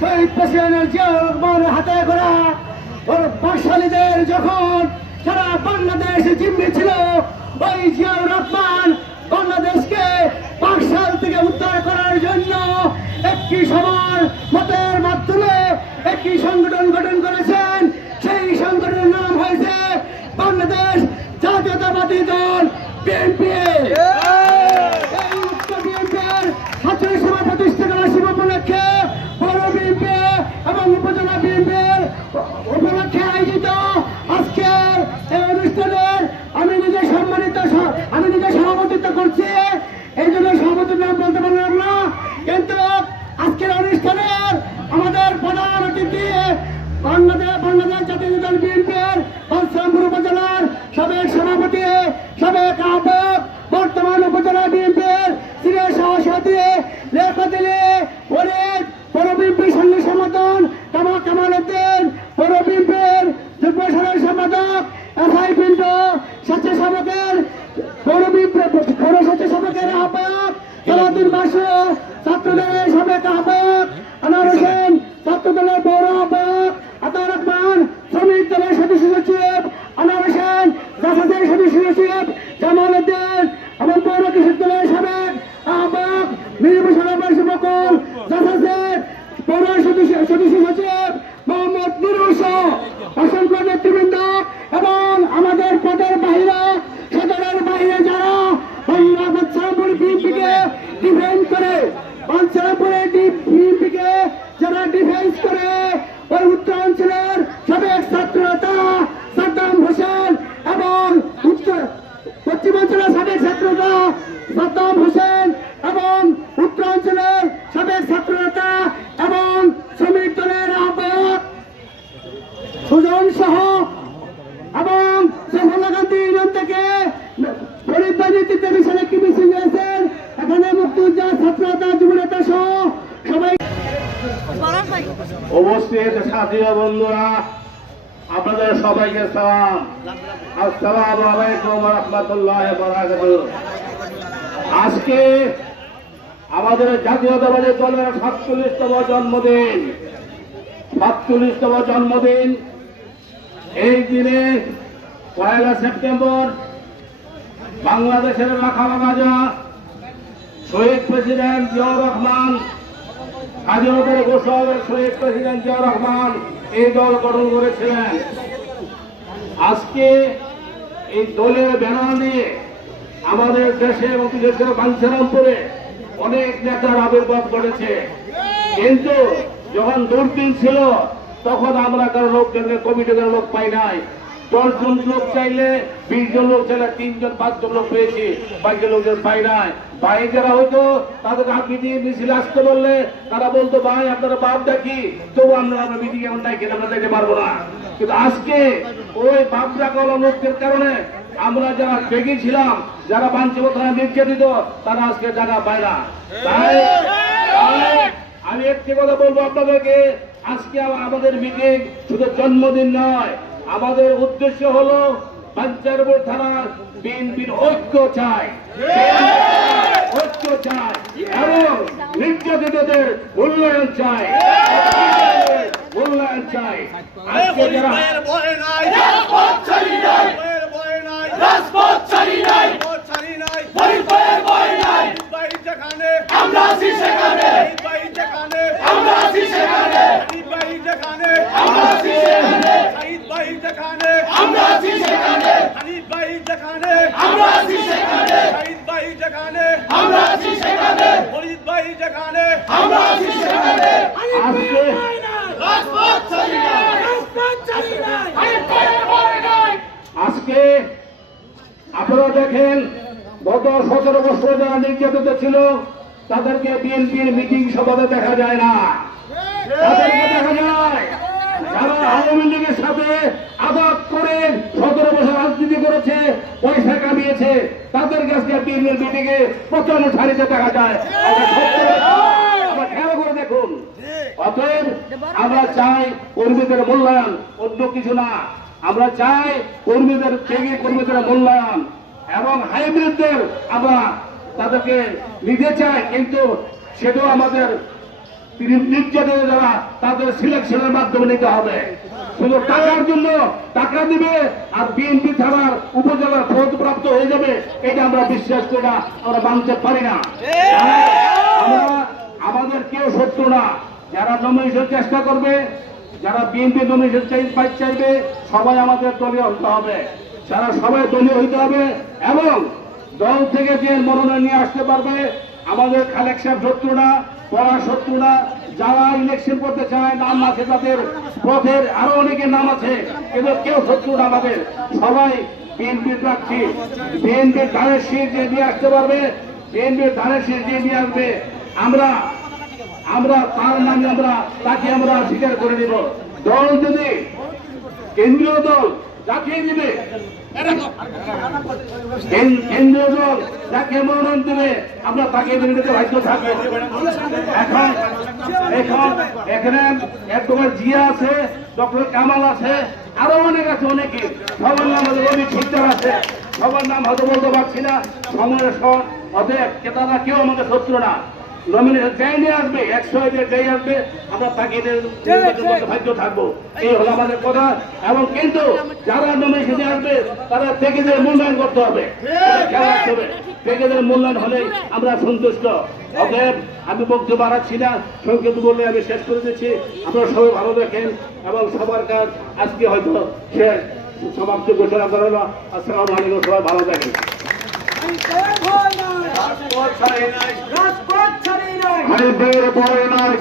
শহীদ president Ziaur রহমানের হাতে করা ওর যখন সারা বাংলাদেশ জিম্মি ছিল, ওই জিয়াউর রহমান বাংলাদেশকে বাকশাল থেকে উদ্ধার করার জন্য একটি সবার মতের মাধ্যমে একটি সংগঠন গঠন করেছেন। সেই সংগঠনের নাম হয়েছে বাংলাদেশ জাতীয়তাবাদী দল বিএনপি। এই উক্ত বিএনপির ছাত্রী সভা প্রতিষ্ঠা করা শুভ উপলক্ষে পৌর বিএনপি এবং উপজেলা বিএনপির উপলক্ষে আয়োজিত আজকের এই অনুষ্ঠানের আমি নিজে সম্মানিত স- আমি নিজে সভাপতিত্ব করছি এই জন্য সভাপতির নাম বলতে পারলাম না কিন্তু আজকের অনুষ্ঠানের আমাদের প্রধান অতিথি বাংলাদেশ বাংলাদেশ জাতীয় দল বিএনপির বালসামপুর উপজেলার সাবেক সভাপতি, সাবেক আহ্বায়ক, বর্তমান উপজেলা বিএনপির সিনিয়র সভাপতি লেখাদিলে ওরেদ পৌর বিএনপির সঙ্গে সমর্থন, কামা কামাল উদ্দিন, পৌর বিএনপির যুগ্ম সাধারণ সম্পাদক, এফআই পিন্টু স্বেচ্ছাসেবকের পৌর বিএনপি পৌর স্বেচ্ছাসেবকের আহ্বায়ক, সালাউদ্দিন বাসু ছাত্রদলের সাবেক আহ্বায়ক আনোয়ার হোসেন ছাত্রদলের পৌর আহ্বায়ক আতার রহমান শ্রমিক দলের সদস্য সচিব আনোয়ার হোসেন জাসাদের সদস্য সচিব জামাল উদ্দিন এবং পৌর কৃষক দলের সাবেক মিরপুর বর্ষ বকুল জাসাদের পৌর সদস্য সদস্য সচিব মোহাম্মদ নুরুল সহ অসংখ্য নেতৃবৃন্দ এবং আমাদের পদের বাহিরে সদরের বাইরে যারা বাংলা বাচ্চারামপুর বিএনপিকে ডিফেন্ড করে বাচ্চারামপুরে বিএনপিকে যারা ডিফেন্স করে ও বন্ধুরা, আপনাদের সবাইকে আজকে আমাদের জাতীয়তাবাদী দলের সাতচল্লিশতম জন্মদিন। সাতচল্লিশতম জন্মদিন। এই দিনে পয়লা সেপ্টেম্বর বাংলাদেশের রাখা রাজা, শহীদ প্রেসিডেন্ট জিয়াউর রহমান স্বাধীনতার ঘোষণার শহীদ প্রেসিডেন্ট জিয়া রহমান এই দল গঠন করেছিলেন। আজকে এই দলের ব্যানার নিয়ে আমাদের দেশে এবং বিদেশের বাঞ্ছারামপুরে অনেক নেতার আবির্ভাব ঘটেছে। কিন্তু যখন দুর্দিন ছিল, তখন আমরা কারও লোকজনকে কমিটিদের লোক পাই নাই। দশ জন লোক চাইলে বিশ জন লোক চাইলে তিনজন, পাঁচজন লোক পেয়েছি। বাকি লোকজন পাই নাই। ভাই যারা হয়তো তাদের আপনি দিয়ে মিছিল আসতে বললে তারা বলতো, ভাই, আপনারা বাপ ডাকি। তবু আমরা আমরা মিটিং এখন ডাকি আমরা যাইতে পারব না। কিন্তু আজকে ওই বাপ ডাকা লোকদের কারণে আমরা যারা বেগে ছিলাম, যারা বাঞ্ছিত থানা নির্যাতিত, তারা আজকে জায়গা পায় না। তাই আমি একটি কথা বলব আপনাদেরকে। আজকে আম- আমাদের মিটিং শুধু জন্মদিন নয় আমাদের উদ্দেশ্য হলো পাঞ্চারপুর থানার বিএনপির ঐক্য চাই। ঐক্য চাই। এবং নির্যাতিতদের উন্নয়ন চাই। উন্নয়ন চাই। আজকে যারা বয়ের বয়ে নাই রাজপথ ছাড়ি নাই বয়ের বয়ে নাই রাজপথ ছাড়ি নাই রাজপথ ছাড়ি নাই বয়ের বয়ের বয়ে নাই ভাই যেখানে আমরা আছি সেখানে ভাই যেখানে আমরা আছি সেখানে ভাই যেখানে আমরা আছি সেখানে শহীদ ভাই যেখানে আমরা আছি সেখানে হানিফ ভাই যেখানে আমরা আছি সেখানে। শহীদ ভাই যেখানে। আমরা আছি সেখানে। ফরিদ ভাই যেখানে। আমরা আছি সেখানে। আজকে রাজপথ রাজপথ আজকে আপনারা দেখেন গত সতেরো বছর যারা নির্যাতিত ছিল তাদেরকে বিএনপির মিটিং সভাতে দেখা যায় না। তাদেরকে দেখা যায়। যারা আওয়ামী লীগের সাথে আদাত করে সতেরো বছর রাজনীতি করেছে পয়সা কামিয়েছে তাদের কাছে বিএনপির মিটিংয়ে প্রচণ্ড সারিতে দেখা যায়। আমরা খেয়াল করে দেখুন। অতএব আমরা চাই কর্মীদের মূল্যায়ন অন্য কিছু না। আমরা চাই কর্মীদের ত্যাগী কর্মীদের মূল্যায়ন। এবং হাইব্রিডদের আমরা তাদেরকে নিতে চাই কিন্তু সেটাও আমাদের তিনি নির্যাতনে যারা তাদের সিলেকশনের মাধ্যমে নিতে হবে। শুধু টাকার জন্য টাকা দিবে আর বিএনপি ছাড়ার উপজেলার পদ প্রাপ্ত হয়ে যাবে, এটা আমরা বিশ্বাস করি না, আমরা মানতে পারি না। আমরা, আমাদের কেউ শত্রু না। যারা নমিনেশন চেষ্টা করবে, যারা বিএনপি নমিনেশন চাই চাইবে, সবাই আমাদের দলীয় হতে হবে। যারা সবাই দলীয় হইতে হবে এবং দল থেকে যে মনোনয়ন নিয়ে আসতে পারবে, আমাদের সাহেব শত্রু না পড়া শত্রু না, যারা ইলেকশন করতে চায়, নাম আছে তাদের পথের আরও অনেকের নাম আছে কিন্তু কেউ শত্রু না আমাদের। সবাই বিএনপির প্রার্থী। বিএনপির ধানের শীত যে নিয়ে আসতে পারবে, বিএনপির ধানের শীত দিয়ে নিয়ে আসবে, আমরা আমরা তার নামে আমরা, তাকে আমরা স্বীকার করে নিব। দল যদি কেন্দ্রীয় দল দিবে। মনোনয়ন দেবে আমরা তাকে এখন জিয়া আছে, ডক্টর কামাল আছে, আরও অনেক আছে, অনেকে। সবার নাম রবি শিকদার আছে। সবার নাম হয়তো বলতে পারছি না। সময়ের শট অতএব ক্রেতারা কেউ আমাদের শত্রু না। নমিনেশন যাই নিয়ে আসবে একশো যাই আসবে আমরা তাকে থাকব। এই হলো আমাদের কথা। এবং কিন্তু যারা নমিনেশনে আসবে তারা মূল্যায়ন করতে হবে। মূল্যায়ন হলে আমরা সন্তুষ্ট। অতএব আমি বক্তব্য বাড়াচ্ছি না। সংক্ষেপ বললে আমি শেষ করে দিচ্ছি। আপনারা সবাই ভালো দেখেন এবং সবার কাজ আজকে হয়তো শেষ। সমাপ্ত ঘোষণা করা হলো। আসসালামু আলাইকুম সবাই ভালো থাকেন। রাজপথ ছাড়ে নাই। হাইব্রিড পরে নয়